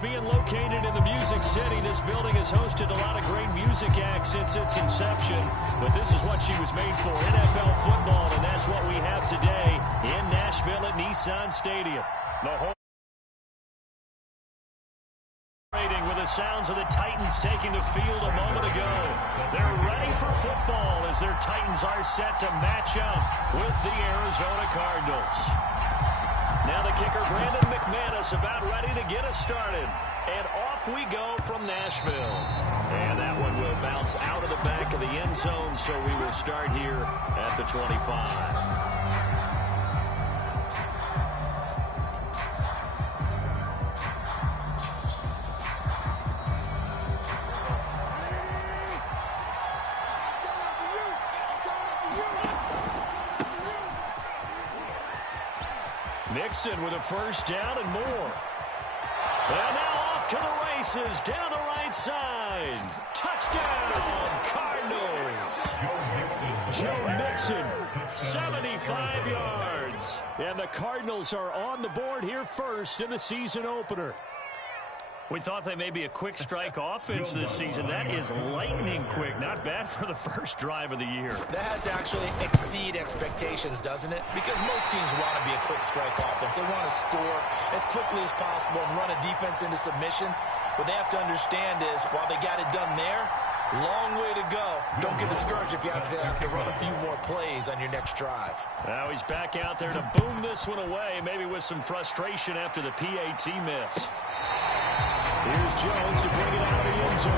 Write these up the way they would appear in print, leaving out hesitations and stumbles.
Being located in the Music City, this building has hosted a lot of great music acts since its inception. But this is what she was made for, NFL football, and that's what we have today in Nashville at Nissan Stadium. The whole with the sounds of the Titans taking the field a moment ago. They're ready for football as their Titans are set to match up with the Arizona Cardinals. Now the kicker, Brandon McManus, about ready to get us started. And off we go from Nashville. And that one will bounce out of the back of the end zone, so we will start here at the 25. Nixon with a first down and more. And now off to the races down the right side. Touchdown, Cardinals. Joe Mixon, 75 yards. And the Cardinals are on the board here first in the season opener. We thought they may be a quick strike offense this season. That is lightning quick. Not bad for the first drive of the year. That has to actually exceed expectations, doesn't it? Because most teams want to be a quick strike offense. They want to score as quickly as possible and run a defense into submission. What they have to understand is, while they got it done there, long way to go. Don't get discouraged if you have to run a few more plays on your next drive. Now he's back out there to boom this one away, maybe with some frustration after the PAT miss. Here's Jones to bring it out of the end zone.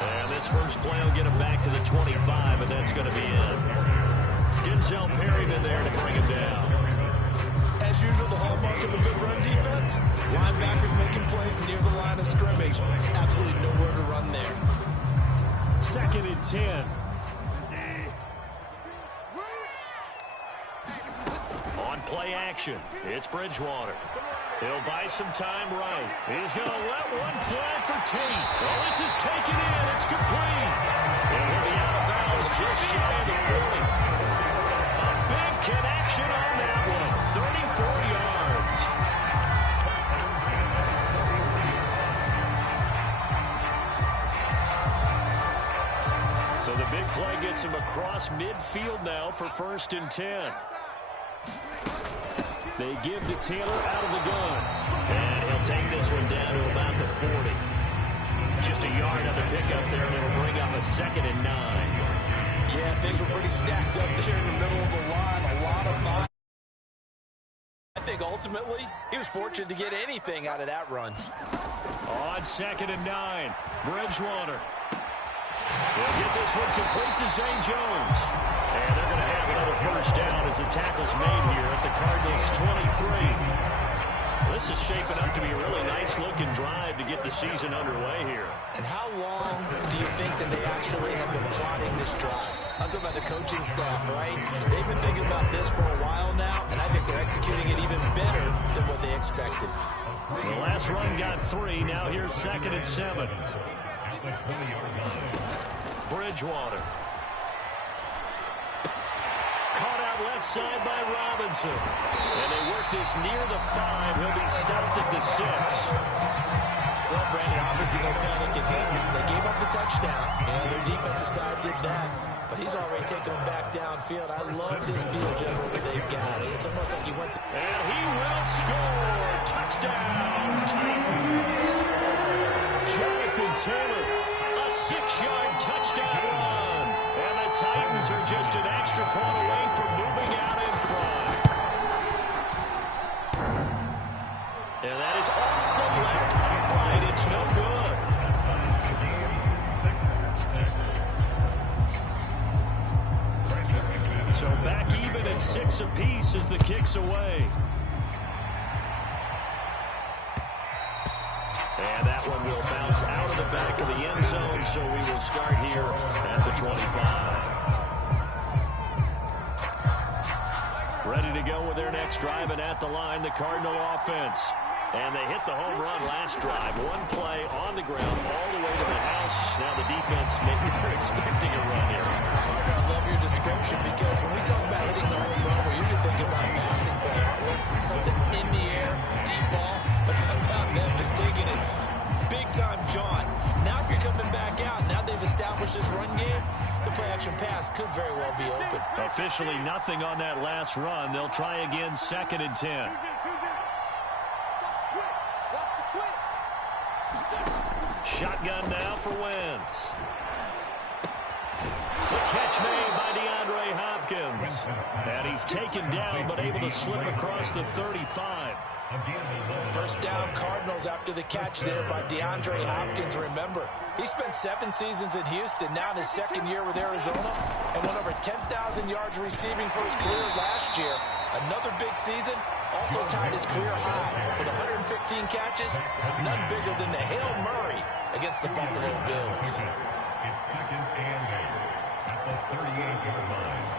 And this first play will get him back to the 25, and that's going to be it. Denzel Perryman there to bring him down. As usual, the hallmark of a good run defense, linebackers making plays near the line of scrimmage. Absolutely nowhere to run there. 2nd and 10. On play action, it's Bridgewater. He'll buy some time right. He's going to let one fly for Tate. Well, this is taken in. It's complete. And he'll be out of bounds just shy of the 40. A big connection on that one. 34 yards. So the big play gets him across midfield now for 1st and 10. They give to Taylor out of the gun. And he'll take this one down to about the 40. Just a yard on the pickup there, and it'll bring up a 2nd and 9. Yeah, things were pretty stacked up there in the middle of the line. A lot of volume. I think ultimately he was fortunate to get anything out of that run. On 2nd and 9, Bridgewater. They'll get this one complete to Zay Jones. And they're going to have another first down as the tackle's made here at the Cardinals' 23. This is shaping up to be a really nice-looking drive to get the season underway here. And how long do you think that they actually have been plotting this drive? I'm talking about the coaching staff, right? They've been thinking about this for a while now, and I think they're executing it even better than what they expected. The last run got 3. Now here's 2nd and 7. Bridgewater. Caught out left side by Robinson. And they work this near the 5. He'll be stopped at the 6. Well, Brandon, obviously no panic in him. They gave up the touchdown, and their defensive side did that. But he's already taken them back downfield. I love this field general that they've got. It's almost like he went to... And he will score! Touchdown, Titans! Jonathan Taylor, a 6-yard touchdown run. And the Titans are just an extra point away from moving out in front. And that is off the left upright. It's no good. So back even at 6 apiece as the kick's away. And that one will bounce out of the back of the end zone, so we will start here at the 25. Ready to go with their next drive, and at the line, the Cardinal offense. And they hit the home run last last drive. One play on the ground all the way to the house. Now the defense, maybe they're expecting a run here. Carter, I love your description because when we talk about hitting the home run, we're usually thinking about passing play. Something in the air, deep ball, but how about them just taking it big-time jaunt. Now if you're coming back out, now they've established this run game, the play-action pass could very well be open. Officially nothing on that last run. They'll try again, 2nd and 10. Shotgun now for Wentz. The catch made by DeAndre Hopkins. And he's taken down, but able to slip across the 35. First down Cardinals after the catch there by DeAndre Hopkins. Remember, he spent 7 seasons in Houston, now in his 2nd year with Arizona, and went over 10,000 yards receiving for his career last year. Another big season, also tied his career high with 115 catches, none bigger than the Hail Murray against the Buffalo Bills. It's 2nd and 8 at the 38-yard line.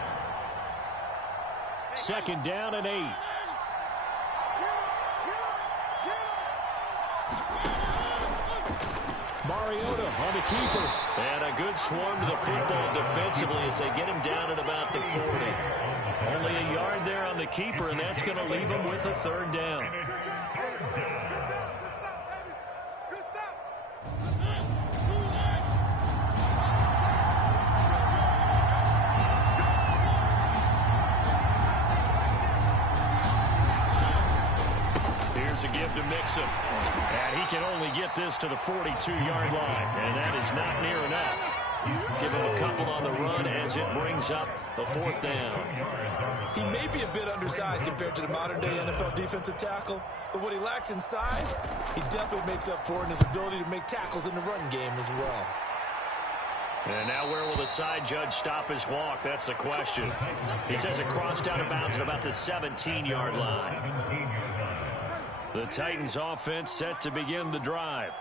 2nd down and 8. Mariota on the keeper. And a good swarm to the football defensively as they get him down at about the 40. Only a yard there on the keeper, and that's going to leave him with a 3rd down. Here's a give to Mixon. And he can only get this to the 42-yard line, and that is not near enough. Give him a couple on the run as it brings up the 4th down. He may be a bit undersized compared to the modern-day NFL defensive tackle, but what he lacks in size, he definitely makes up for in his ability to make tackles in the run game as well. And now where will the side judge stop his walk? That's the question. He says it crossed out of bounds at about the 17-yard line. The Titans offense set to begin the drive.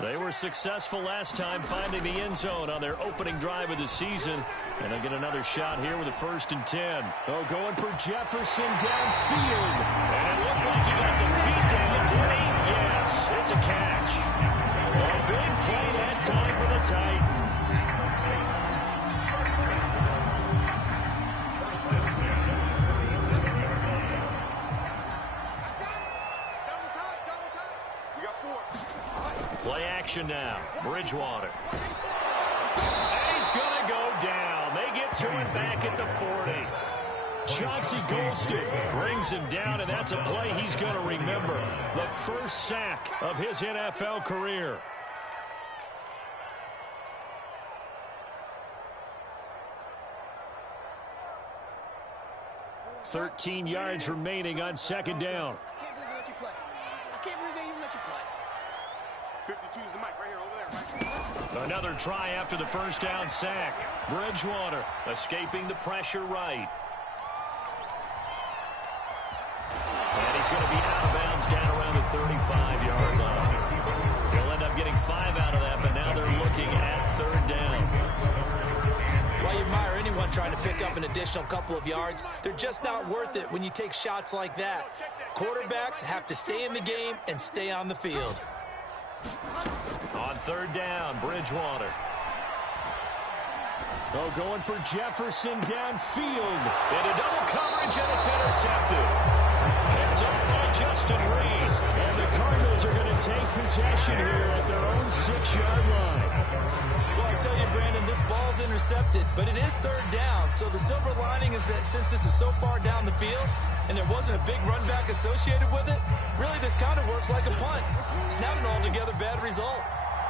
They were successful last time finding the end zone on their opening drive of the season. And they'll get another shot here with a 1st and 10. Oh, going for Jefferson downfield. And it looked like he got the feet down, did he? Yes, it's a catch. A big play that time for the Titans. Play action now. Bridgewater. And he's going to go down. They get to it back at the 40. Chauncey Golston brings him down, and that's a play he's going to remember. The first sack of his NFL career. "13 yards remaining on 2nd down. I can't believe they let you play. I can't believe they even let you play. 52's the mic right here, over there, right? Another try after the first down sack. Bridgewater escaping the pressure right. And he's going to be out of bounds down around the 35-yard line. He'll end up getting 5 out of that, but now they're looking at 3rd down. While you admire anyone trying to pick up an additional couple of yards, they're just not worth it when you take shots like that. Quarterbacks have to stay in the game and stay on the field. On 3rd down, Bridgewater. Oh, going for Jefferson downfield. Into double coverage, and it's intercepted. Picked up by Justin Reed. And the Cardinals are going to take possession here at their own 6-yard line. Well, I tell you, Brandon, this ball's intercepted, but it is 3rd down. So the silver lining is that since this is so far down the field, and there wasn't a big run back associated with it, really this kind of works like a punt. It's not an altogether bad result.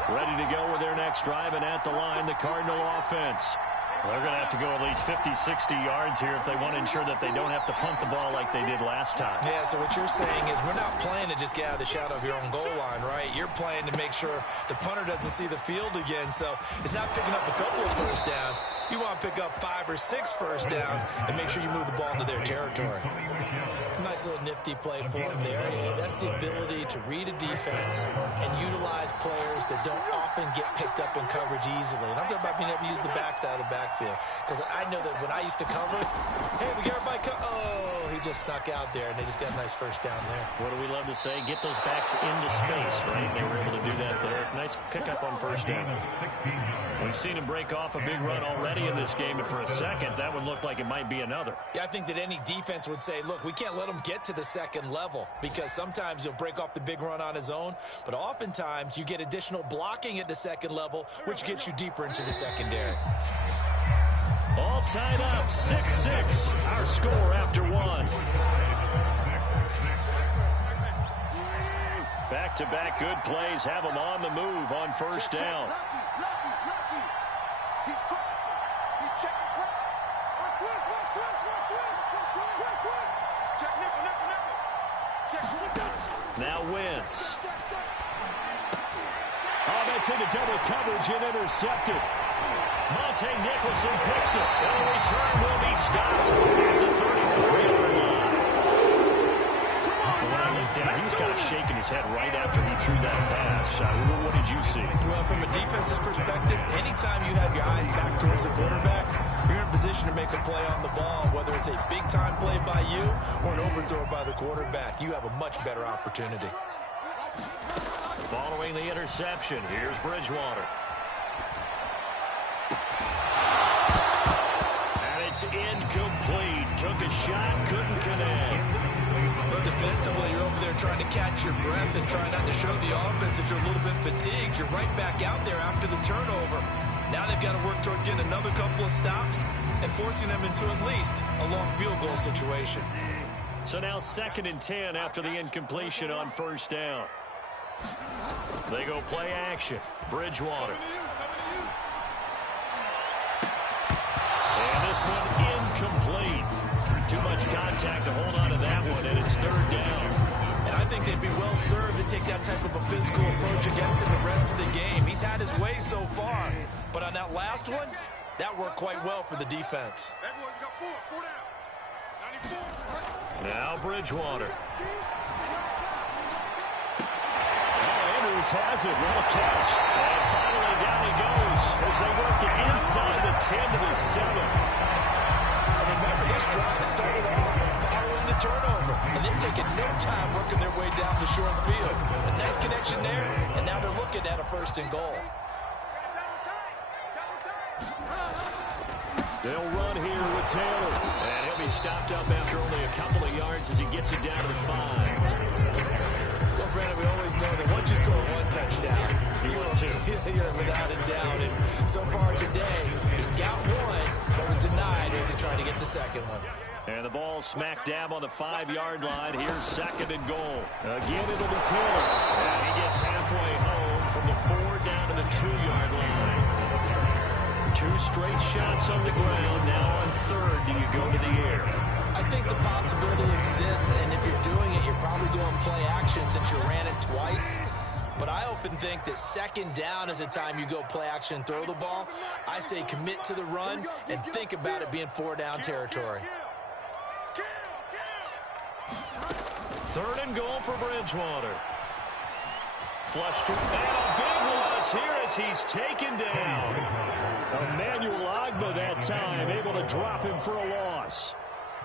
Ready to go with their next drive, and at the line, the Cardinal offense. They're going to have to go at least 50, 60 yards here if they want to ensure that they don't have to punt the ball like they did last time. Yeah, so what you're saying is we're not playing to just get out of the shadow of your own goal line, right? You're playing to make sure the punter doesn't see the field again. So it's not picking up a couple of first downs. You want to pick up 5 or 6 first downs and make sure you move the ball into their territory. Nice little nifty play for him there. Yeah, that's the ability to read a defense and utilize players that don't often get picked up in coverage easily. And I'm talking about being able to use the backside of the backfield. Because I know that when I used to cover, hey, we got everybody oh, he just snuck out there, and they just got a nice first down there. What do we love to say? Get those backs into space, right? They nice pickup on first down. We've seen him break off a big run already in this game, and for a second, that one looked like it might be another. Yeah, I think that any defense would say, look, we can't let him get to the second level, because sometimes he'll break off the big run on his own, but oftentimes you get additional blocking at the second level, which gets you deeper into the secondary. All tied up, 6-6, our score after one. Back-to-back good plays have them on the move on first down. He's crossing. He's checking crowd. Check nickel. Now Wentz. Oh, that's into double coverage and intercepted. Monte Nicholson picks it. And the return will be stopped at the 34-yard line. When I looked down, he was kind of shaking his head right after he threw that pass. What did you see? Well, from a defense's perspective, anytime you have your eyes back towards the quarterback, you're in position to make a play on the ball, whether it's a big-time play by you or an overthrow by the quarterback. You have a much better opportunity. Following the interception, here's Bridgewater. And it's incomplete. Took a shot, couldn't connect. But defensively, you're over there trying to catch your breath and trying not to show the offense that you're a little bit fatigued. You're right back out there after the turnover. Now they've got to work towards getting another couple of stops and forcing them into at least a long field goal situation. So now 2nd and 10 after the incompletion on first down. They go play action. Bridgewater. And this one incomplete. Too much contact to hold on to that one, and it's 3rd down. And I think they'd be well served to take that type of a physical approach against him the rest of the game. He's had his way so far, but on that last one, that worked quite well for the defense. Everyone's got four down. 94. Now Bridgewater. Andrews has it. What a catch. And finally down he goes as they work it inside the 10 to the 7. Remember, this drive started off following the turnover, and they've taken no time working their way down the short field. A nice connection there, and now they're looking at a 1st and goal. They'll run here with Taylor, and he'll be stopped up after only a couple of yards as he gets it down to the 5. Well, Brandon, we always know that once you score one touchdown, you will too. You're without a doubt. And so far today, he's got one that was denied as he tried to get the second one. And the ball smack dab on the 5-yard line. Here's 2nd and goal. Again, it'll be Taylor. And he gets halfway home from the 4 down to the 2-yard line. 2 straight shots on the ground. Now on 3rd, do you go to the air? I think the possibility exists, and if you're doing it, you're probably going play action since you ran it twice. But I often think that 2nd down is a time you go play action and throw the ball. I say commit to the run and think about it being 4-down territory. 3rd and goal for Bridgewater. Flushed and a big loss here as he's taken down. Emmanuel Ogbah that time able to drop him for a loss.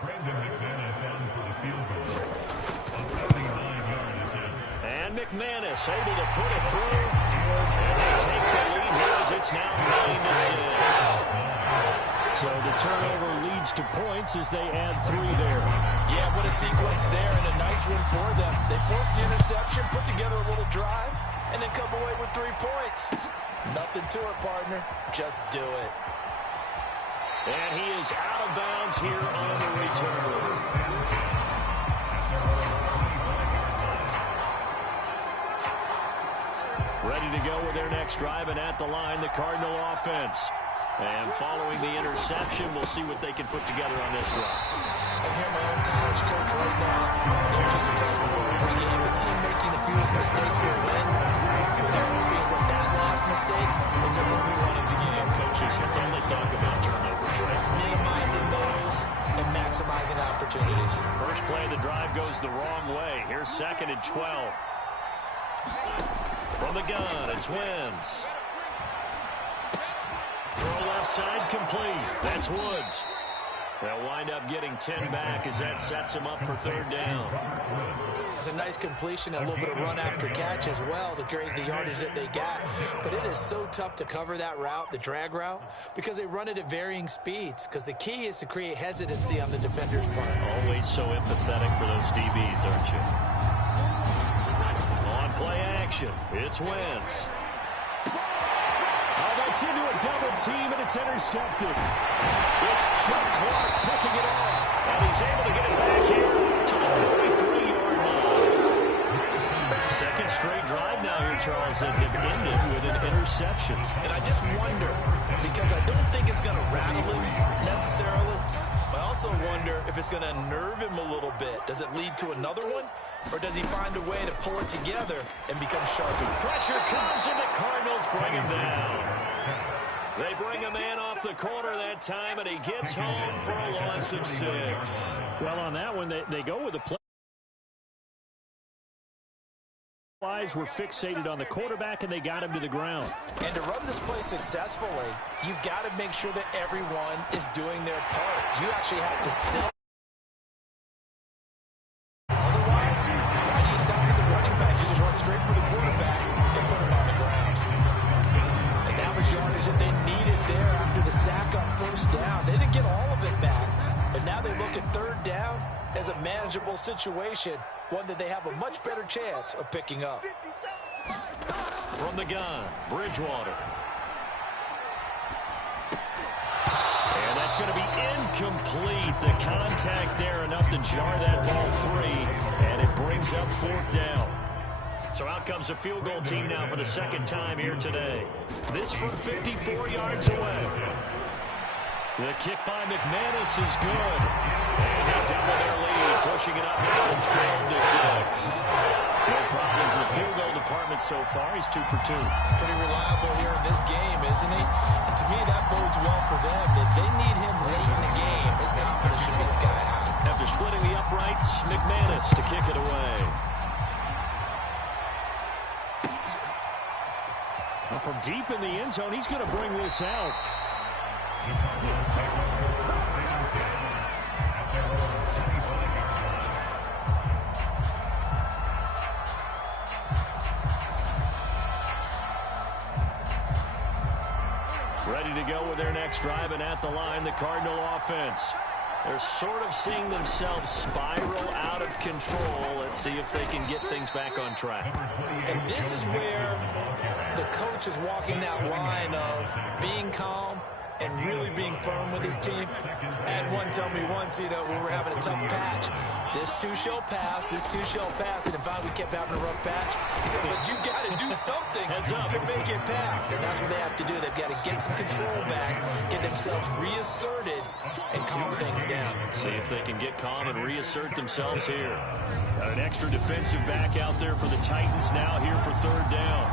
Brandon McManus on for the field goal. A 39-yard attempt. And McManus able to put it through. And they take the lead here as it's now 9-6. So the turnover leads to points as they add 3 there. Yeah, what a sequence there and a nice one for them. They force the interception, put together a little drive, and then come away with 3 points. Nothing to it, partner. Just do it. And he is out of bounds here on the return. Ready to go with their next drive, and at the line, the Cardinal offense. And following the interception, we'll see what they can put together on this drive. I hear my own college coach right now. Coaches will tell us before every game, the team making the fewest mistakes will win. What they're hoping is that last mistake is their only one of the game. Coaches, that's all they talk about, turnovers, right? Minimizing those and maximizing opportunities. First play of the drive goes the wrong way. Here's 2nd and 12. From the gun, it's Wentz. Throw left side complete. That's Woods. They'll wind up getting 10 back as that sets them up for third down. It's a nice completion and a little bit of run after catch as well to create the yardage that they got. But it is so tough to cover that route, the drag route, because they run it at varying speeds. Because the key is to create hesitancy on the defender's part. Always so empathetic for those DBs, aren't you? On play action, it's Wentz. Oh, that's into a double team, and it's intercepted. It's Chuck Clark picking it off. And he's able to get it back here to the 43-yard line. Second straight drive now here, Charles, that have ended with an interception. And I just wonder, because I don't think it's going to rattle him necessarily, but I also wonder if it's going to unnerve him a little bit. Does it lead to another one? Or does he find a way to pull it together and become sharper? Pressure comes, and the Cardinals bring him down. They bring a man off the corner that time, and he gets home for a loss of 6. Well, on that one, they go with the play. Eyes were fixated on the quarterback, and they got him to the ground. And to run this play successfully, you've got to make sure that everyone is doing their part. You actually have to sell. Otherwise, why do you stop at the running back? You just run straight for the quarterback and put him on the ground. And that was yardage that they needed there after the sack on first down. They didn't get all of it back, but now they look at third down as a manageable situation, one that they have a much better chance of picking up. From the gun, Bridgewater. And that's going to be incomplete. The contact there enough to jar that ball free, and it brings up fourth down. So out comes the field goal team now for the second time here today. This from 54 yards away. The kick by McManus is good. And they double their lead, pushing it up now to 12-6. No problems in the field goal department so far. He's 2 for 2. Pretty reliable here in this game, isn't he? And to me, that bodes well for them. If they need him late in the game, his confidence should be sky high. After splitting the uprights, McManus to kick it away. Well, from deep in the end zone, he's going to bring this out. Ready to go with their next drive, and at the line, the Cardinal offense. They're sort of seeing themselves spiral out of control. Let's see if they can get things back on track. And this is where the coach is walking that line of being calm and really being firm with his team. I had one tell me once, when we were having a tough patch, this too shall pass, this too shall pass, and if we kept having a rough patch, he said, but you got to do something to make it pass, and that's what they have to do. They've got to get some control back, get themselves reasserted, and calm things down. See if they can get calm and reassert themselves here. Got an extra defensive back out there for the Titans now here for third down.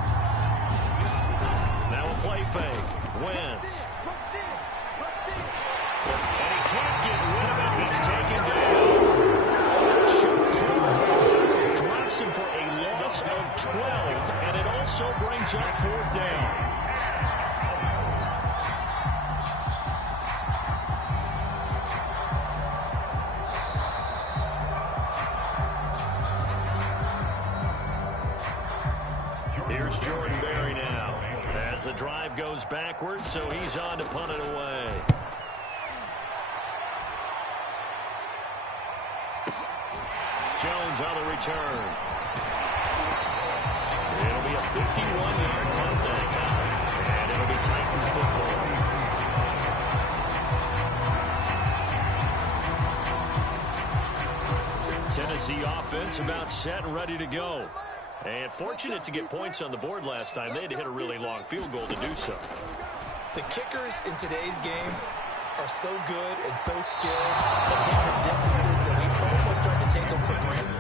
Now a play fake. Wentz. And he can't get rid of it. He's taken down. Drops him for a loss of 12, and it also brings up fourth down. Here's Jordan Berry now. As the drive goes backwards, so he's on to punt it away. Jones on the return. It'll be a 51-yard punt that time, and it'll be Titan football. Tennessee offense about set and ready to go. And fortunate to get points on the board last time. They had to hit a really long field goal to do so. The kickers in today's game are so good and so skilled and hit from distances that we almost start to take them for granted.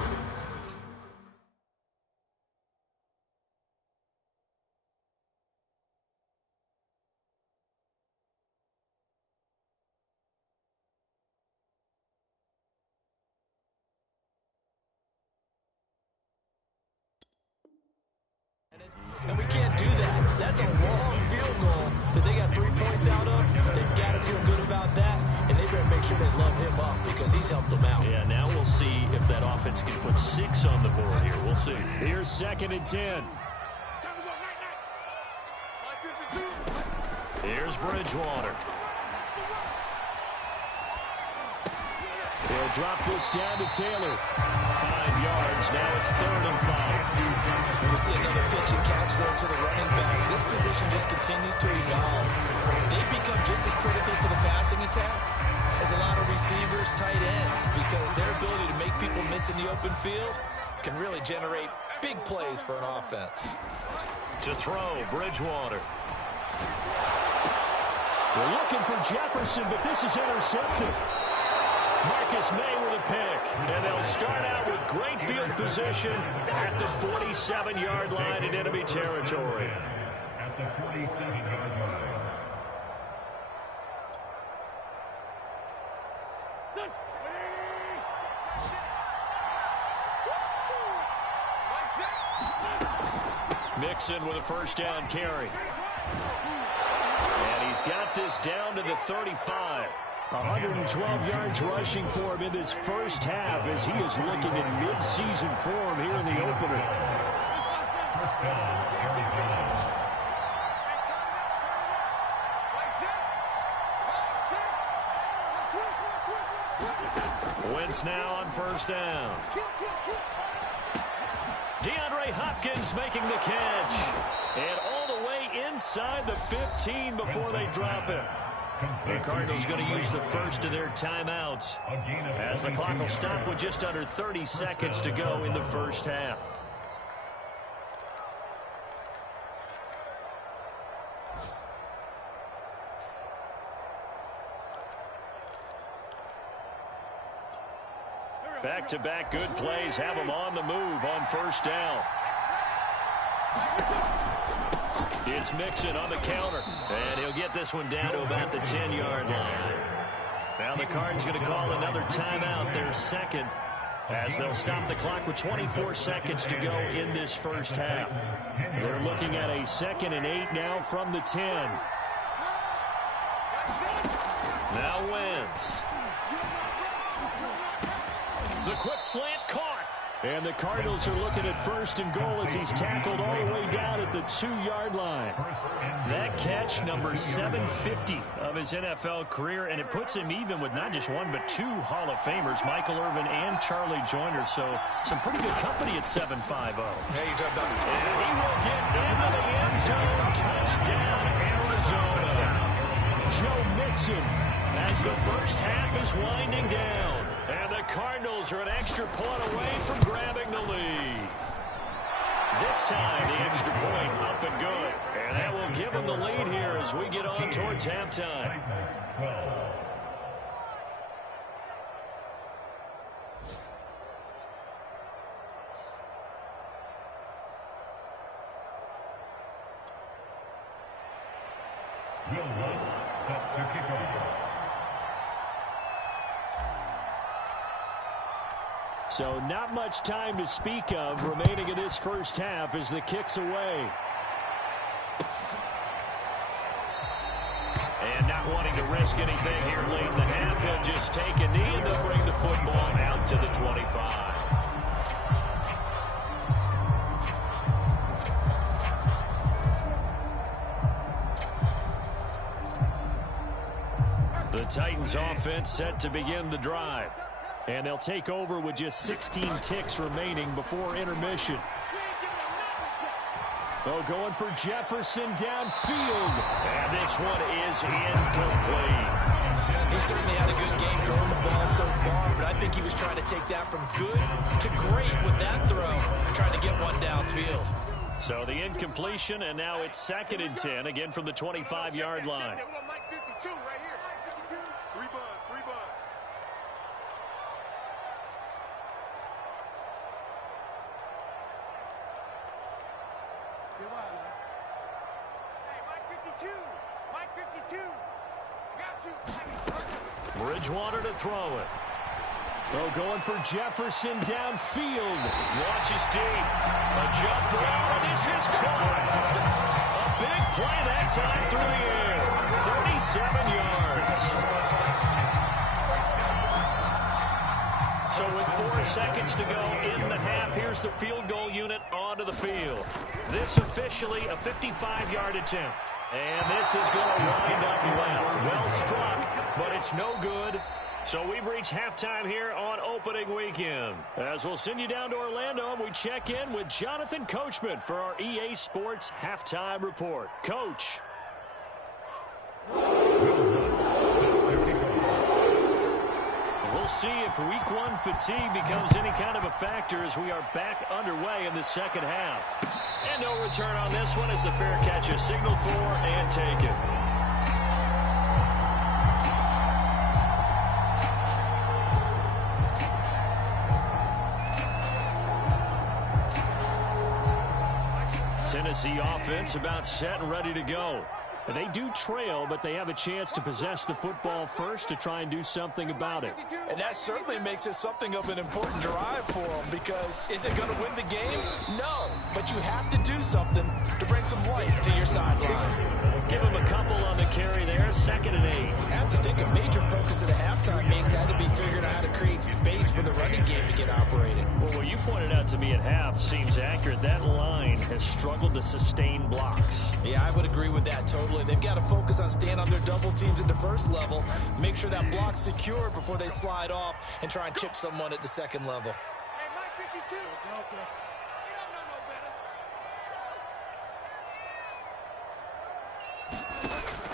And we can't do that. That's a long field goal that they got 3 points out of. They've got to feel good about that, and they better make sure they love him up because he's helped them out. Yeah, now we'll see if that offense can put 6 on the board here. We'll see. Here's 2nd and 10. Here's Bridgewater. He'll drop this down to Taylor. 5 yards. Now it's 3rd and 5. And we see another pitch and catch there to the running back. This position just continues to evolve. They've become just as critical to the passing attack as a lot of receivers, tight ends, because their ability to make people miss in the open field can really generate big plays for an offense. To throw, Bridgewater. We're looking for Jefferson, but this is intercepted. Marcus May with a pick. And they'll start out with great field position at the 47-yard line in enemy territory. At the 47-yard line. Mixon with a first down carry. And he's got this down to the 35. 112 yards rushing for him in this first half as he is looking in mid-season form here in the opener. First down, Arizona. Wentz now on first down. DeAndre Hopkins making the catch. And all the way inside the 15 before they drop him. The Cardinals going to use the first of their timeouts as the clock will stop with just under 30 seconds to go in the first half. Back-to-back good plays have them on the move on first down. It's Mixon on the counter, and he'll get this one down to about the 10-yard line. Now the Cards going to call another timeout, their second, as they'll stop the clock with 24 seconds to go in this first half. They're looking at a 2nd and 8 now from the 10. Now Wentz. The quick slant caught. And the Cardinals are looking at 1st and goal as he's tackled all the way down at the 2-yard line. That catch, number 750 of his NFL career, and it puts him even with not just 1 but 2 Hall of Famers, Michael Irvin and Charlie Joyner. So some pretty good company at 750. Hey, you talking about? And he will get into the end zone. Touchdown, Arizona. Joe Mixon as the first half is winding down. And the Cardinals are an extra point away from grabbing the lead. This time, the extra point up and good. And that will give them the lead here as we get on towards halftime. Will Lutz sets the kickoff. So not much time to speak of remaining in this first half as the kick's away. And not wanting to risk anything here late in the half, he'll just take a knee and they'll bring the football out to the 25. The Titans offense set to begin the drive. And they'll take over with just 16 ticks remaining before intermission. Oh, going for Jefferson downfield. And this one is incomplete. He certainly had a good game throwing the ball so far, but I think he was trying to take that from good to great with that throw, trying to get one downfield. So the incompletion, and now it's 2nd and 10, again from the 25-yard line. Bridgewater to throw it. Oh, going for Jefferson downfield. Launches deep. A jump ball, and this is caught. A big play that time through the air. 37 yards. So with 4 seconds to go in the half, here's the field goal unit onto the field. This officially a 55-yard attempt. And this is going to wind up left. Well struck, but it's no good. So we've reached halftime here on opening weekend. As we'll send you down to Orlando, and we check in with Jonathan Coachman for our EA Sports Halftime Report. Coach. We'll see if week 1 fatigue becomes any kind of a factor as we are back underway in the second half. And no return on this one as the fair catch is signaled for and taken. Tennessee offense about set and ready to go. They do trail, but they have a chance to possess the football first to try and do something about it. And that certainly makes it something of an important drive for them, because is it going to win the game? No, but you have to do something to bring some life to your sideline. Give them a couple on the carry there, 2nd and 8. I have to think a major focus at the halftime meetings had to be figuring out how to create space for the running game to get operated. Well, what you pointed out to me at half seems accurate. That line has struggled to sustain blocks. Yeah, I would agree with that totally. They've got to focus on staying on their double teams at the first level, make sure that block's secure before they slide off and try and chip someone at the second level. Hey, Mike 52.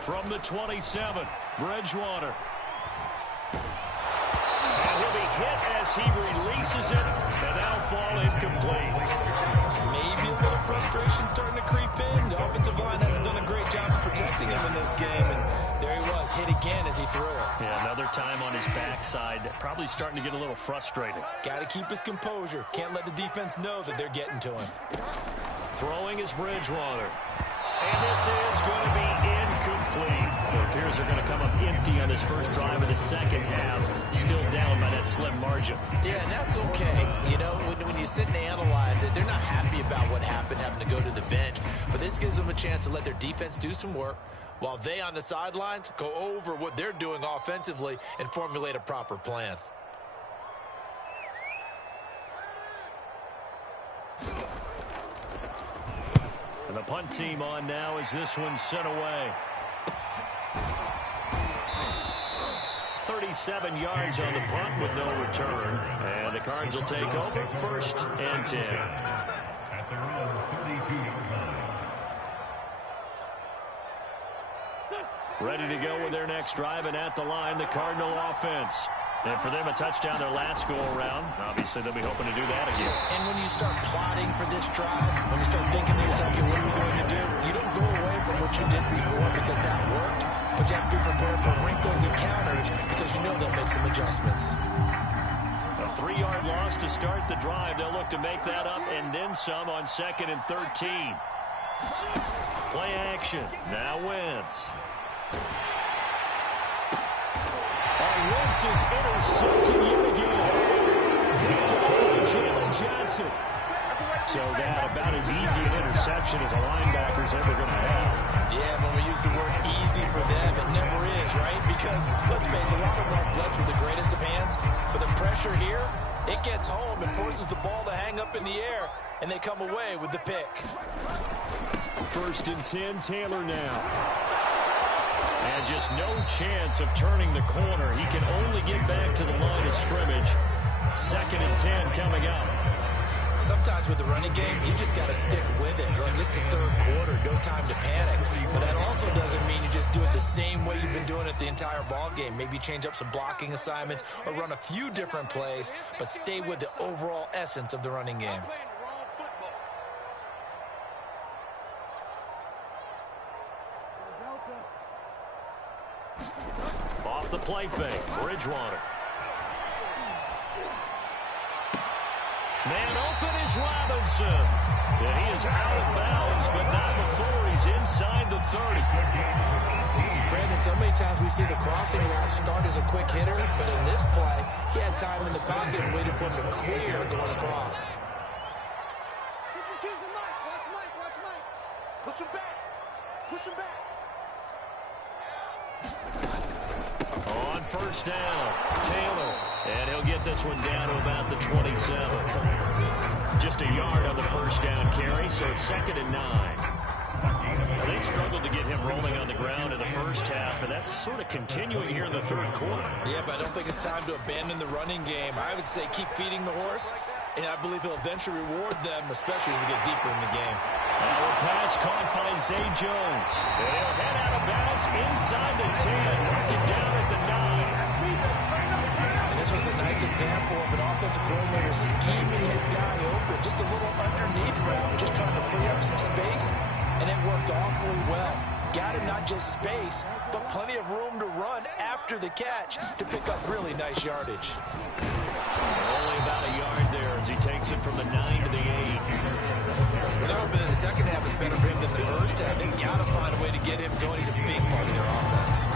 From the 27, Bridgewater. And he'll be hit as he releases it, and that'll fall incomplete. Maybe a little frustration starting to creep in. The offensive line has done a great job of protecting him in this game, and there he was, hit again as he threw it. Yeah, another time on his backside, probably starting to get a little frustrated. Got to keep his composure. Can't let the defense know that they're getting to him. Throwing is Bridgewater. And this is going to be incomplete. It appears they're going to come up empty on this first drive of the second half. Still down by that slim margin. Yeah, and that's okay. You know, when you sit and analyze it, they're not happy about what happened, having to go to the bench. But this gives them a chance to let their defense do some work while they on the sidelines go over what they're doing offensively and formulate a proper plan. And the punt team on now as this one's sent away. 37 yards on the punt with no return. And the Cards will take over 1st and 10. At their own 32-yard line. Ready to go with their next drive, and at the line, the Cardinal offense. And for them, a touchdown their last go-around. Obviously, they'll be hoping to do that again. And when you start plotting for this drive, when you start thinking to yourself, okay, what are we going to do? You don't go away from what you did before because that worked, but you have to be prepared for wrinkles and counters because you know they'll make some adjustments. A 3-yard loss to start the drive. They'll look to make that up and then some on 2nd and 13. Play action. Now Wentz. Wentz is intercepted yet again. Picked up by Jalen Johnson. So that about as easy an interception as a linebacker's ever going to have. Yeah, when we use the word easy for them, it never is, right? Because, let's face it, a lot of them are blessed with the greatest of hands, but the pressure here, it gets home and forces the ball to hang up in the air, and they come away with the pick. 1st and 10, Taylor now. And just no chance of turning the corner. He can only get back to the line of scrimmage. 2nd and 10 coming up. Sometimes with the running game, you just got to stick with it. Look, it's the 3rd quarter, no time to panic. But that also doesn't mean you just do it the same way you've been doing it the entire ball game. Maybe change up some blocking assignments or run a few different plays, but stay with the overall essence of the running game. Off the play fake, Bridgewater. Man open is Robinson. And he is out of bounds, but not before he's inside the 30. Brandon, so many times we see the crossing route start as a quick hitter, but in this play, he had time in the pocket and waited for him to clear going across. 52's the Mike. Watch Mike. Watch Mike. Push him back. Push him back. On first down. Taylor. And he'll get this one down to about the 27. Just a yard on the first down carry, so it's 2nd and 9. Now, they struggled to get him rolling on the ground in the first half, and that's sort of continuing here in the third quarter. Yeah, but I don't think it's time to abandon the running game. I would say keep feeding the horse, and I believe he'll eventually reward them, especially as we get deeper in the game. Now a pass caught by Zay Jones. And he'll head out of bounds inside the 10. Mark it down at the 9. And this was a nice example of an offensive coordinator scheming his guy open. Just a little underneath route, just trying to free up some space, and it worked awfully well. Got him not just space, but plenty of room to run after the catch to pick up really nice yardage. Only about a yard there as he takes it from the 9 to the 8. Well, they're hoping that the second half is better for him than the first half. They've got to find a way to get him going. He's a big part of their offense.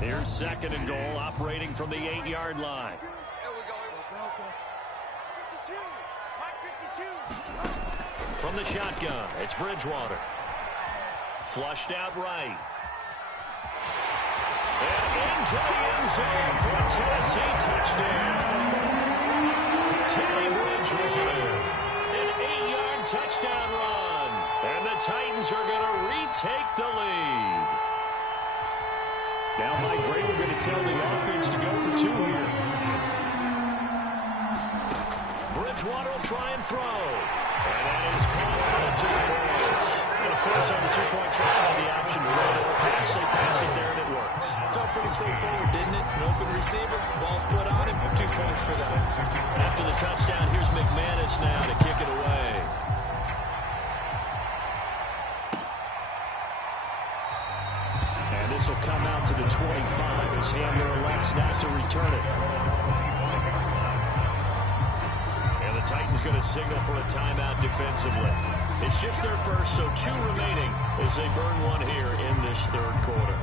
Here's 2nd and goal, operating from the 8-yard line. There we go. 52. Mike 52. From the shotgun, it's Bridgewater. Flushed out right. And into the end zone for a Tennessee touchdown. Teddy Bridgewater. An 8-yard touchdown run. And the Titans are going to retake the lead. Now Mike Vrabel going to tell the offense to go for 2 here. Bridgewater will try and throw. And that is caught for the 2 points. And of course on the 2-point try had the option to run or pass. They pass it there and it works. Felt pretty straightforward, didn't it? An open receiver, ball's put on him, 2 points for them. After the touchdown, here's McManus now to kick it away. And this will come out to the 25 as Hamler elects not to return it. And the Titans going to signal for a timeout defensively. It's just their first, so 2 remaining as they burn 1 here in this third quarter.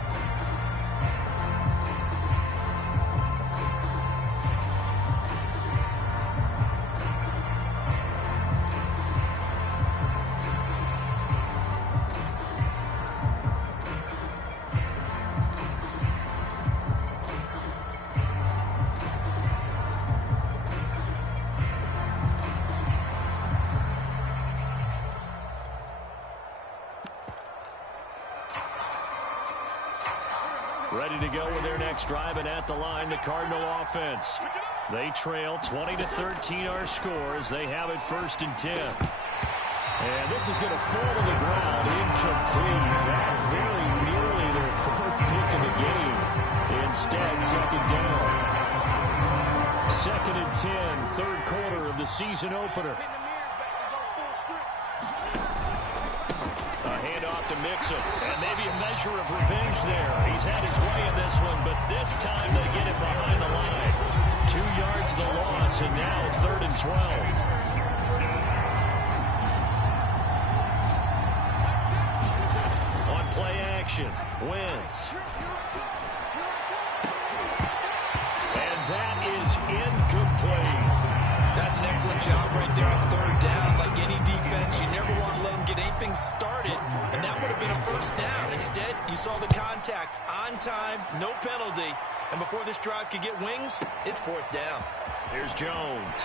Ready to go with their next drive, and at the line, the Cardinal offense. They trail 20-13 our score as they have it 1st and 10. And this is going to fall to the ground, incomplete. That very nearly their 4th pick of the game. Instead, 2nd down. 2nd and 10, third quarter of the season opener. To Mixon, and maybe a measure of revenge there. He's had his way in this one, but this time they get him behind the line. 2 yards the loss, and now 3rd and 12. On play action, Wentz. And that is incomplete. That's an excellent job right there on 3rd down. Like any defense, you never want to let them get anything started, and that would have been a 1st down. Instead, you saw the contact on time, no penalty, and before this drive could get wings, it's 4th down. Here's Jones.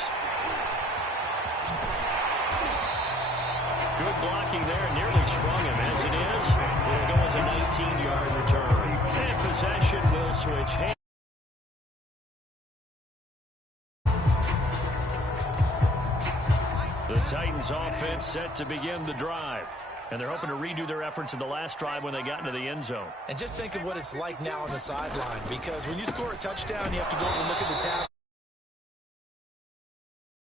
Good blocking there, nearly sprung him. As it is, it'll go as a 19-yard return. And possession will switch hands. The Titans offense set to begin the drive. And they're hoping to redo their efforts in the last drive when they got into the end zone. And just think of what it's like now on the sideline, because when you score a touchdown, you have to go over and look at the tackle.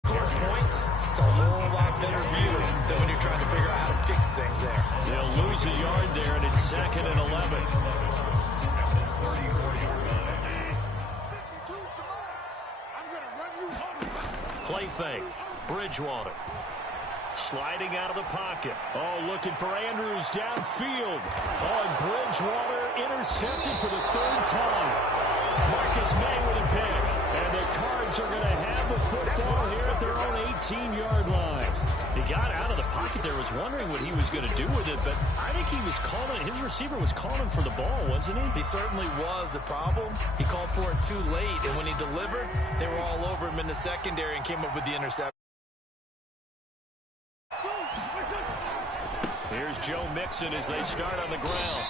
Score points, it's a whole lot better view than when you're trying to figure out how to fix things there. They'll lose a yard there, and it's 2nd and 11. Play fake. Bridgewater. Sliding out of the pocket. Oh, looking for Andrews downfield. Oh, and Bridgewater intercepted for the 3rd time. Marcus May with a pick. And the Cards are going to have the football here at their own 18-yard line. He got out of the pocket there, was wondering what he was going to do with it, but I think he was calling, his receiver was calling for the ball, wasn't he? He certainly was. The problem, he called for it too late, and when he delivered, they were all over him in the secondary and came up with the interception. Here's Joe Mixon as they start on the ground.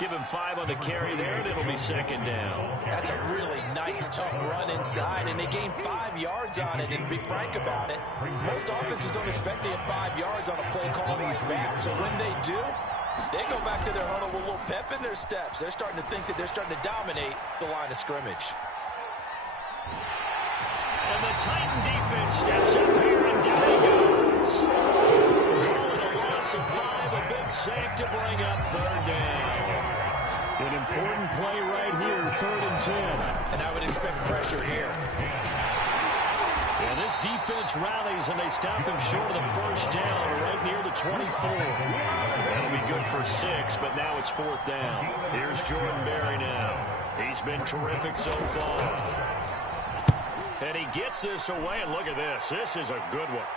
Give him 5 on the carry there, and it'll be second down. That's a really nice, tough run inside, and they gained 5 yards on it. And to be frank about it, most offenses don't expect to get 5 yards on a play call like that. So when they do, they go back to their huddle with a little pep in their steps. They're starting to think that they're starting to dominate the line of scrimmage. And the Titan defense steps up here, and down he goes. Calling a loss of 5, a big sack to bring up third down. An important play right here, 3rd and 10. And I would expect pressure here. And this defense rallies, and they stop him short of the first down, right near the 24. That'll be good for 6, but now it's 4th down. Here's Jordan Berry now. He's been terrific so far. And he gets this away, and look at this. This is a good one.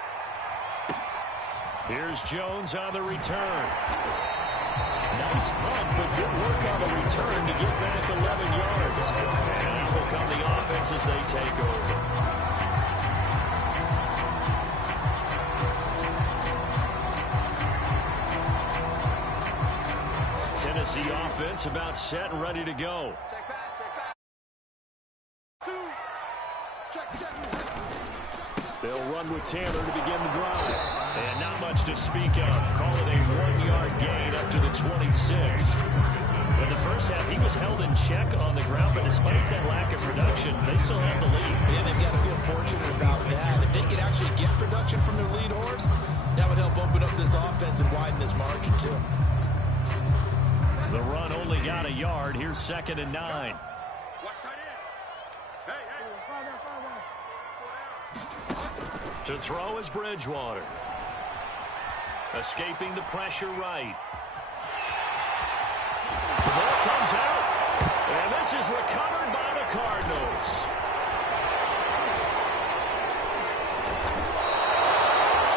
Here's Jones on the return. Nice punt, but good work on the return to get back 11 yards. And out will come the offense as they take over. Tennessee offense about set and ready to go. Check back, check back. 2. Check. They'll run with Taylor to begin the drive. And not much to speak of. Call it a 1-yard gain up to the 26. In the first half, he was held in check on the ground, but despite that lack of production, they still have the lead. And they've got to feel fortunate about that. If they could actually get production from their lead horse, that would help open up this offense and widen this margin, too. The run only got a yard. Here's 2nd and 9. Watch tight end. Hey. To throw is Bridgewater. Escaping the pressure right. The ball comes out. And this is recovered by the Cardinals.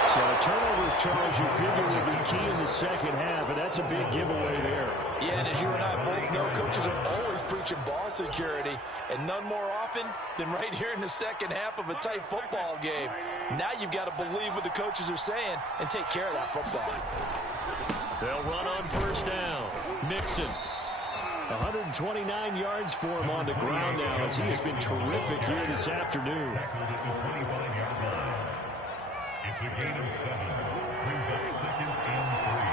So turnovers, Charles, you figure will be key in the second half, and that's a big giveaway there. Yeah, and as you and I both know, coaches are always preaching ball security, and none more often than right here in the second half of a tight football game. Now you've got to believe what the coaches are saying and take care of that football. They'll run on first down. Mixon. 129 yards for him on the ground now as he has been terrific here this afternoon. It's a gain of 7. Brings up 2nd and 3.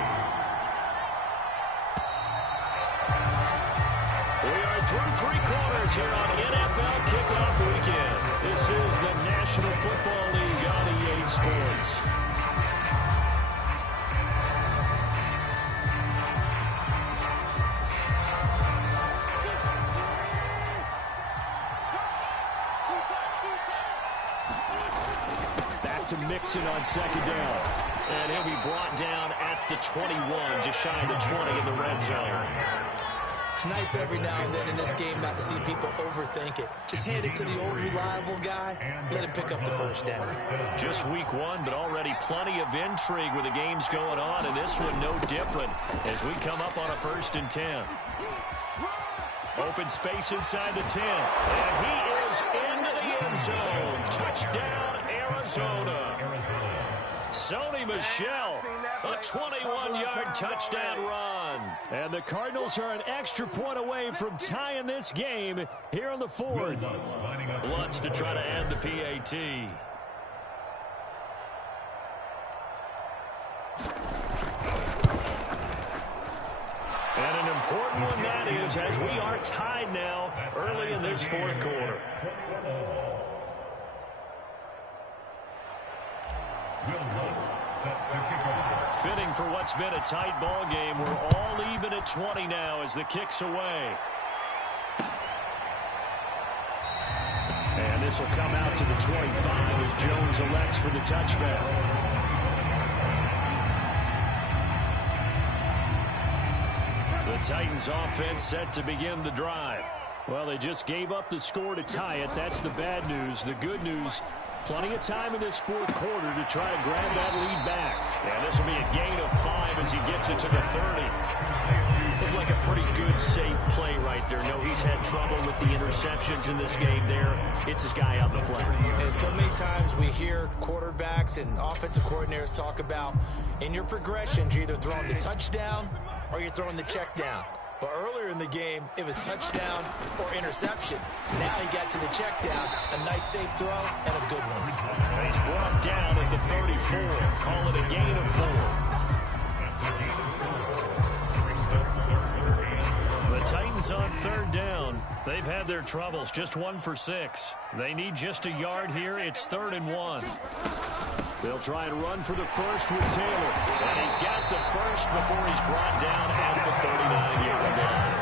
We are through 3 quarters here on NFL Kickoff Weekend. This is the National Football League on EA Sports. Back to Mixon on 2nd down. And he'll be brought down at the 21, just shy of the 20 in the red zone. It's nice every now and then in this game not to see people overthink it. Just hand it to the old reliable guy, let him pick up the first down. Just week 1, but already plenty of intrigue with the games going on, and this one no different as we come up on a 1st and 10. Open space inside the 10, and he is into the end zone. Touchdown, Arizona. Sony Michel, a 21-yard touchdown run. And the Cardinals are an extra point away from tying this game here in the 4th. Lutz to try to add the PAT. And an important one that is, as we are tied now early in this 4th quarter. Fitting for what's been a tight ball game. We're all even at 20 now as the kick's away. And this will come out to the 25 as Jones elects for the touchback. The Titans offense set to begin the drive. Well, they just gave up the score to tie it. That's the bad news. The good news, Plenty of time in this fourth quarter to try to grab that lead back. And this will be a gain of 5 as he gets it to the 30. Looked like a pretty good, safe play right there. No, he's had trouble with the interceptions in this game there. It's his guy out in the flat. And so many times we hear quarterbacks and offensive coordinators talk about in your progressions, you're either throwing the touchdown or you're throwing the check down. But earlier in the game, it was touchdown or interception. Now he got to the check down, a nice safe throw, and a good one. And he's brought down at the 34. Call it a gain of 4. The Titans on third down. They've had their troubles, just 1 for 6. They need just a yard here. It's 3rd and 1. They'll try and run for the first with Taylor. And he's got the first before he's brought down at the 39-yard line.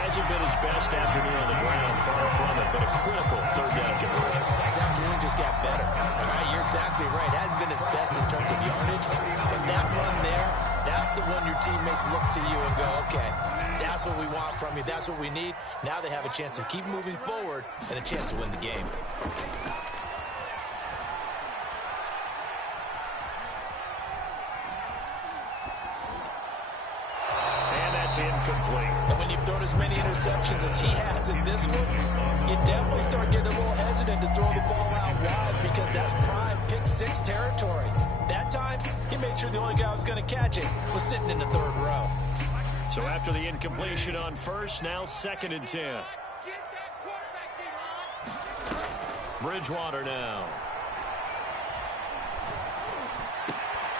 Hasn't been his best afternoon on the ground, far from it, but a critical third down conversion. This afternoon just got better. All right, you're exactly right. Hasn't been his best in terms of yardage, but that run there, that's the one your teammates look to you and go, okay, that's what we want from you. That's what we need. Now they have a chance to keep moving forward and a chance to win the game. Incomplete. And when you've thrown as many interceptions as he has in this one, you definitely start getting a little hesitant to throw the ball out wide because that's prime pick 6 territory. That time, he made sure the only guy who was going to catch it was sitting in the 3rd row. So after the incompletion on first, now 2nd and 10. Bridgewater now.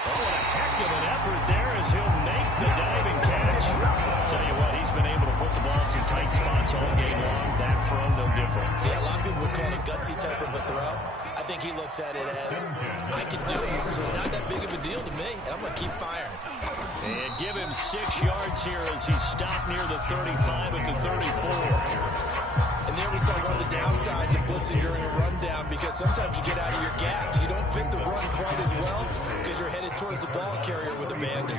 Oh, what a heck of an effort there as he'll make the diving catch. Tell you what, he's been able to put the ball in some tight spots all game long. That throw, no different. Yeah, a lot of people would call it a gutsy type of a throw. I think he looks at it as, I can do it, so it's not that big of a deal to me, and I'm going to keep firing. And give him 6 yards here as he stopped near the 35 at the 34. And there we saw one of the downsides of blitzing during a rundown because sometimes you get out of your gaps. You don't fit the run quite as well because you're headed towards the ball carrier with abandon.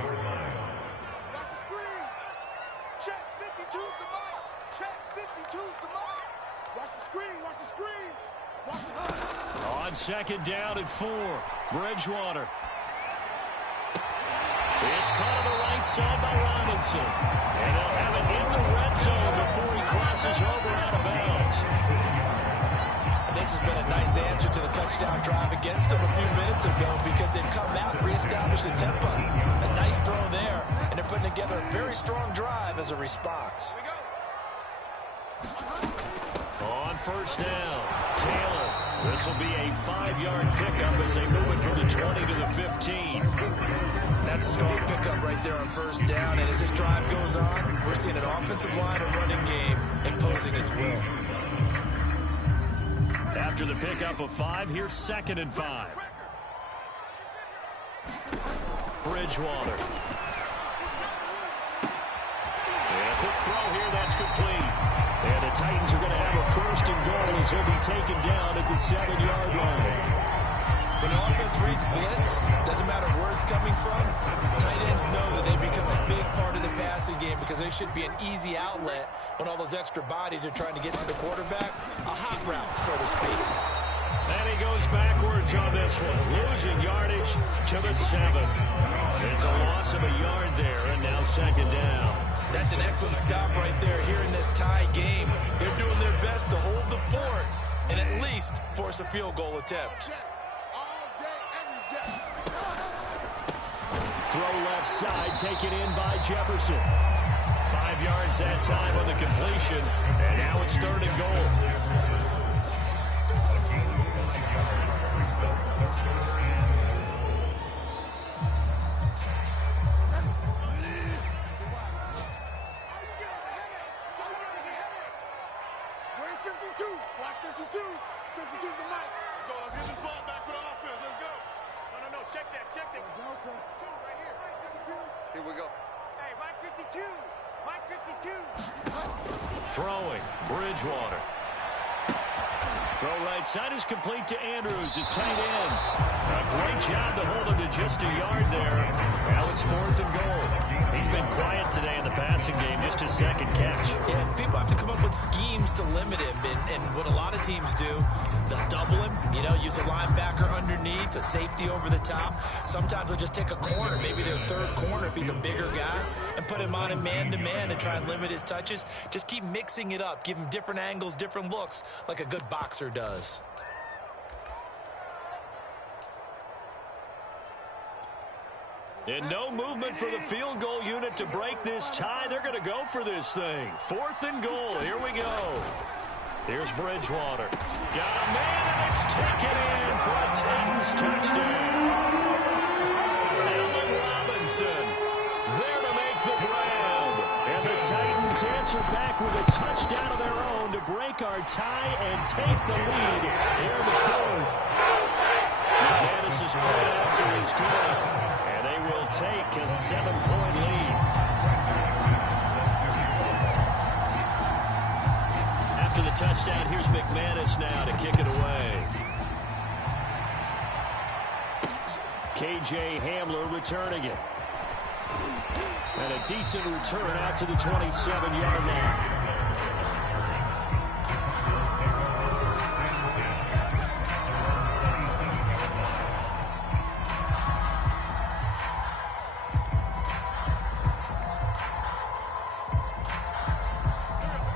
Check 52's the mic. Check 52's the mic. Watch the screen. Watch the screen. Watch the screen. On 2nd down at 4. Bridgewater. It's caught on the right side by Robinson. And they'll have it in the red zone before he crosses over out of bounds. And this has been a nice answer to the touchdown drive against them a few minutes ago because they've come out and reestablished the tempo. A nice throw there, and they're putting together a very strong drive as a response. On first down, Taylor. This will be a 5-yard pickup as they move it from the 20 to the 15. That's a strong pickup right there on first down, and as this drive goes on, we're seeing an offensive line and running game imposing its will. After the pickup of 5, here's 2nd and 5. Bridgewater. And a quick throw here, that's complete. And the Titans are going to have a 1st and goal as he'll be taken down at the 7-yard line. When the offense reads blitz, doesn't matter where it's coming from, tight ends know that they become a big part of the passing game because they should be an easy outlet when all those extra bodies are trying to get to the quarterback. A hot route, so to speak. And he goes backwards on this one, losing yardage to the 7. It's a loss of a yard there, and now 2nd down. That's an excellent stop right there here in this tie game. They're doing their best to hold the fort and at least force a field goal attempt. Throw left side, taken in by Jefferson. 5 yards that time on the completion, and now it's 3rd and goal. Where's 52? Watch 52. 52's the mic. Let's go. Let's get this ball back for the offense. Let's go. No. Check that. Check that. Okay. 2 right here. Here we go. Hey, Mike 52. Mike 52. Throwing, Bridgewater. Throw right side is complete to Andrews, his tight end. A great job to hold him to just a yard there. Now it's 4th and goal. He's been quiet today in the passing game, just his 2nd catch. Yeah, people have to come up with schemes to limit him, and what a lot of teams do, they'll double him, You know, use a linebacker underneath, a safety over the top. Sometimes they'll just take a corner, maybe their third corner if he's a bigger guy, and put him on a man-to-man and try and limit his touches. Just keep mixing it up. Give him different angles, different looks, like a good boxer does. And no movement for the field goal unit to break this tie. They're going to go for this thing. 4th and goal. Here we go. Here's Bridgewater. Got a man, and it's taken in for a Titans touchdown. Allen Robinson there to make the grab. And the Titans answer back with a touchdown of their own to break our tie and take the lead here in the 4th. McManus is put after his goal. Will take a 7-point lead. After the touchdown, here's McManus now to kick it away. KJ Hamler returning it. And a decent return out to the 27-yard line.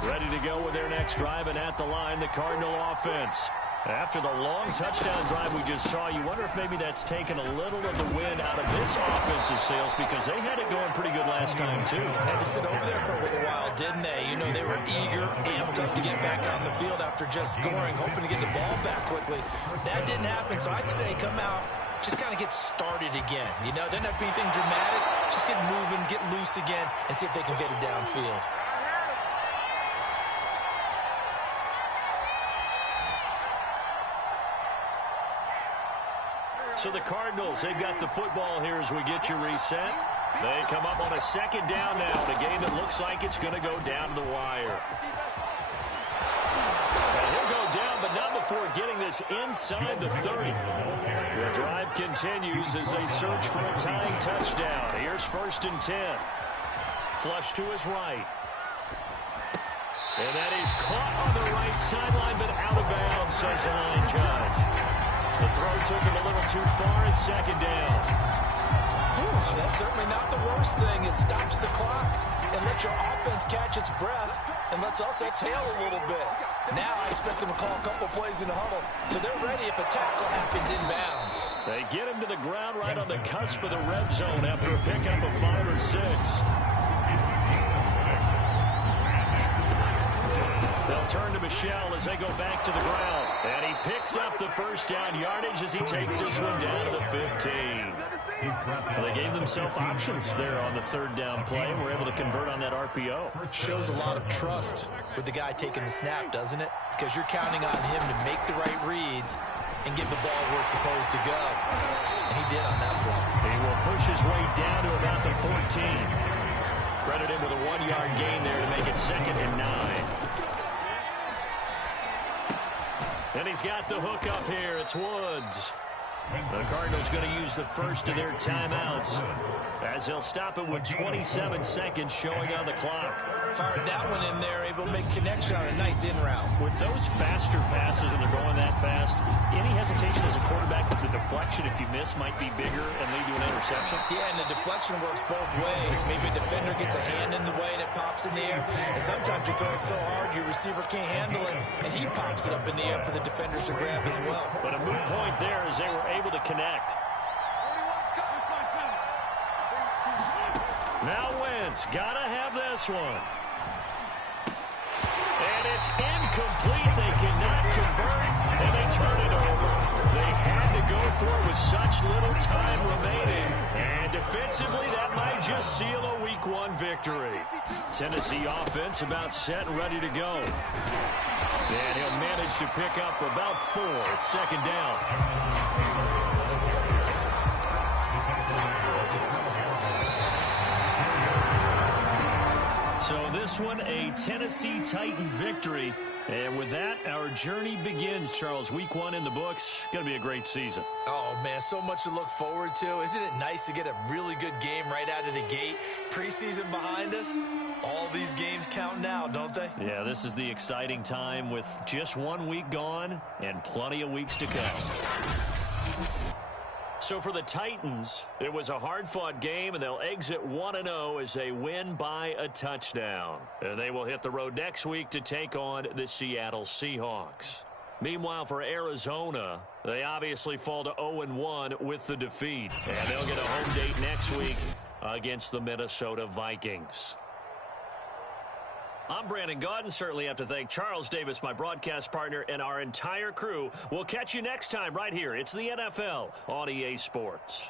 Ready to go with their next drive, and at the line, the Cardinal offense. After the long touchdown drive we just saw, you wonder if maybe that's taken a little of the wind out of this offense's sails, because they had it going pretty good last time, too. Had to sit over there for a little while, didn't they? You know, they were eager, amped up to get back on the field after just scoring, hoping to get the ball back quickly. That didn't happen, so I'd say come out, just kind of get started again. You know, doesn't have to be anything dramatic. Just get moving, get loose again, and see if they can get it downfield. So the Cardinals, they've got the football here as we get you reset. They come up on a 2nd down now in a game that looks like it's going to go down to the wire. And he'll go down, but not before getting this inside the 30. The drive continues as they search for a tying touchdown. Here's 1st and 10. Flush to his right. And that is caught on the right sideline, but out of bounds, says the line judge. The throw took him a little too far at 2nd down. That's certainly not the worst thing. It stops the clock and lets your offense catch its breath and lets us exhale a little bit. Now I expect them to call a couple plays in the huddle, so they're ready if a tackle happens inbounds. They get him to the ground right on the cusp of the red zone after a pickup of 5 or 6. They'll turn to Michel as they go back to the ground. And he picks up the 1st down yardage as he takes this one down to the 15. Well, they gave themselves options there on the 3rd down play and were able to convert on that RPO. Shows a lot of trust with the guy taking the snap, doesn't it? Because you're counting on him to make the right reads and get the ball where it's supposed to go. And he did on that play. He will push his way down to about the 14. Credit him with a 1-yard gain there to make it 2nd and 9. And he's got the hook up here. It's Woods. The Cardinals going to use the first of their timeouts as they'll stop it with 27 seconds showing on the clock. Fired that one in there, able to make connection on a nice in route. With those faster passes and they're going that fast, any hesitation as a quarterback that the deflection, if you miss, might be bigger and lead to an interception? Yeah, and the deflection works both ways. Maybe a defender gets a hand in the way and it pops in the air. And sometimes you throw it so hard your receiver can't handle it, and he pops it up in the air for the defenders to grab as well. But a moot point there as they were able to connect. Now Wentz, gotta have this one. And it's incomplete. They cannot convert, and they turn it over. They had to go for it with such little time remaining. And defensively, that might just seal a Week 1 victory. Tennessee offense about set and ready to go. And he'll manage to pick up about 4 at 2nd down. So this one, a Tennessee Titan victory. And with that, our journey begins, Charles. Week 1 in the books. Going to be a great season. Oh, man, so much to look forward to. Isn't it nice to get a really good game right out of the gate? Preseason behind us. All these games count now, don't they? Yeah, this is the exciting time with just 1 week gone and plenty of weeks to come. So for the Titans, it was a hard-fought game, and they'll exit 1-0 as they win by a touchdown. And they will hit the road next week to take on the Seattle Seahawks. Meanwhile, for Arizona, they obviously fall to 0-1 with the defeat. And they'll get a home date next week against the Minnesota Vikings. I'm Brandon Gaudin. Certainly have to thank Charles Davis, my broadcast partner, and our entire crew. We'll catch you next time right here. It's the NFL on EA Sports.